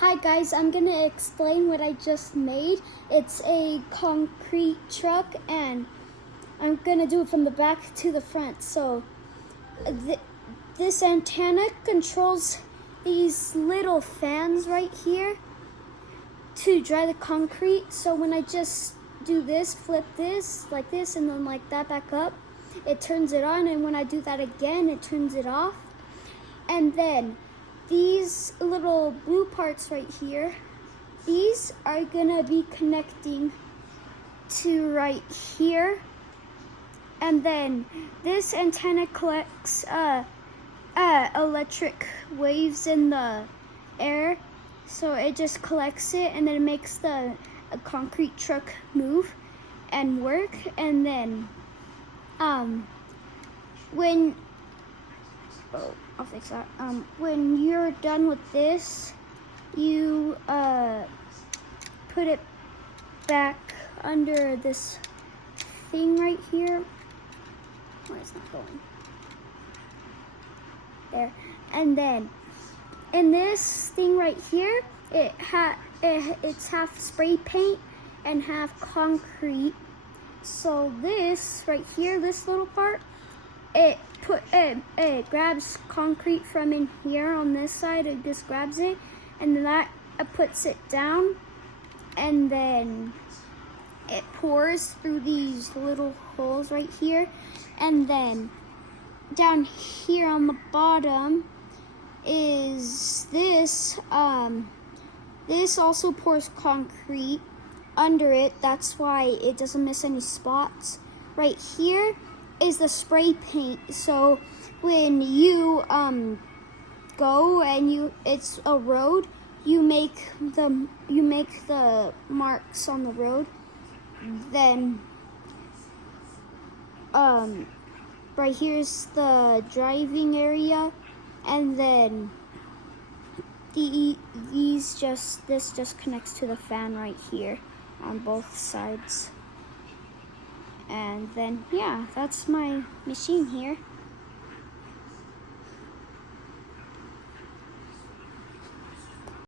Hi guys, I'm gonna explain what I just made. It's a concrete truck and I'm gonna do it from the back to the front. So this antenna controls these little fans right here to dry the concrete. So when I just do this, flip this like this and then like that back up, it turns it on, and when I do that again, it turns it off. And then these little blue parts right here, these are gonna be connecting to right here. And then this antenna collects electric waves in the air. So it just collects it and then it makes the concrete truck move and work. And then I'll fix that. When you're done with this, you put it back under this thing right here. Oh, it's not going. There. And then in this thing right here, it's half spray paint and half concrete. So this right here, this little part, it grabs concrete from in here on this side. It just grabs it, and then that puts it down, and then it pours through these little holes right here, and then down here on the bottom is this. This also pours concrete under it. That's why it doesn't miss any spots. Right here is the spray paint. So when you go and it's a road, you make the marks on the road. Then right here's the driving area, and then this just connects to the fan right here on both sides. And then, yeah, that's my machine here.